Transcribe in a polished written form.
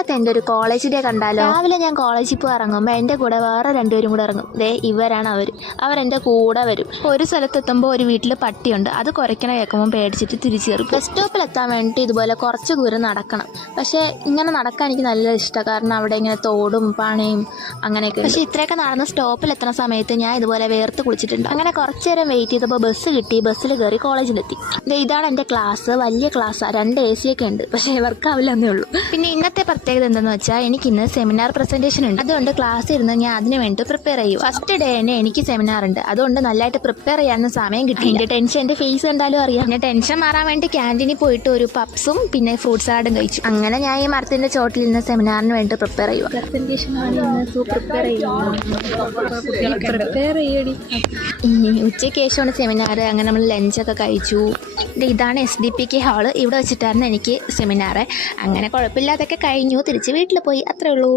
ഇന്നത്തെ എൻ്റെ ഒരു കോളേജ് ഡേ കണ്ടാലോ? രാവിലെ ഞാൻ കോളേജിൽ പോയി ഇറങ്ങുമ്പോൾ എൻ്റെ കൂടെ വേറെ രണ്ടുപേരും കൂടെ ഇറങ്ങും. ഇവരാണ് അവരെൻ്റെ കൂടെ വരും. ഒരു സ്ഥലത്തെത്തുമ്പോൾ ഒരു വീട്ടിൽ പട്ടിയുണ്ട്. അത് കുരയ്ക്കണ കേൾക്കുമ്പോൾ പേടിച്ചിട്ട് തിരിച്ചു കയറും. ബസ് സ്റ്റോപ്പിൽ എത്താൻ വേണ്ടിയിട്ട് ഇതുപോലെ കുറച്ച് ദൂരം നടക്കണം. പക്ഷേ ഇങ്ങനെ നടക്കാൻ എനിക്ക് നല്ല ഇഷ്ടമാണ്. കാരണം അവിടെ ഇങ്ങനെ തോടും പണയും അങ്ങനെയൊക്കെ. പക്ഷേ ഇത്രയൊക്കെ നടന്ന് സ്റ്റോപ്പിൽ എത്തുന്ന സമയത്ത് ഞാൻ ഇതുപോലെ വേർത്ത് കുളിച്ചിട്ടുണ്ട്. അങ്ങനെ കുറച്ച് നേരം വെയിറ്റ് ചെയ്തപ്പോൾ ബസ് കിട്ടി. ബസ്സിൽ കയറി കോളേജിലെത്തി. ഇതാണ് എൻ്റെ ക്ലാസ്. വലിയ ക്ലാസ്സാണ്. 2 AC ഒക്കെ ഉണ്ട്. പക്ഷേ വർക്കാവില്ലെന്നേ ഉള്ളൂ. പിന്നെ ഇന്നത്തെ പ്രത്യേകത എന്താണെന്ന് വെച്ചാൽ എനിക്കിന്ന് സെമിനാർ പ്രസന്റേഷൻ ഉണ്ട്. അതുകൊണ്ട് ക്ലാസ്സിൽ ഇരുന്ന് ഞാൻ അതിന് വേണ്ടി പ്രിപ്പയർ ചെയ്യും. ഫസ്റ്റ് ഡേ തന്നെ എനിക്ക് സെമിനാർ ഉണ്ട്. അതുകൊണ്ട് നല്ലതായിട്ട് പ്രിപ്പയർ ചെയ്യാൻ സമയം കിട്ടി. എൻ്റെ ടെൻഷൻ എൻ്റെ ഫേസ് കണ്ടാലും അറിയാം. പിന്നെ ടെൻഷൻ മാറാൻ വേണ്ടി ക്യാൻറ്റീനിൽ പോയിട്ട് ഒരു പപ്സും പിന്നെ ഫ്രൂട്ട് സാലഡും കഴിച്ചു. അങ്ങനെ ഞാൻ ഈ മരത്തിൻ്റെ ചോട്ടിൽ നിന്ന് സെമിനാറിന് വേണ്ടി പ്രിപ്പയർ ചെയ്യുക. ഉച്ചയ്ക്ക് ശേഷമാണ് സെമിനാർ. അങ്ങനെ നമ്മൾ ലഞ്ചൊക്കെ കഴിച്ചു. ഇതാണ് SDP ഹാള്. ഇവിടെ വെച്ചിട്ടായിരുന്നു എനിക്ക് സെമിനാർ. അങ്ങനെ കുഴപ്പമില്ലാതൊക്കെ കഴിഞ്ഞു. തിരിച്ച് വീട്ടിൽ പോയി. അത്രേ ഉള്ളൂ.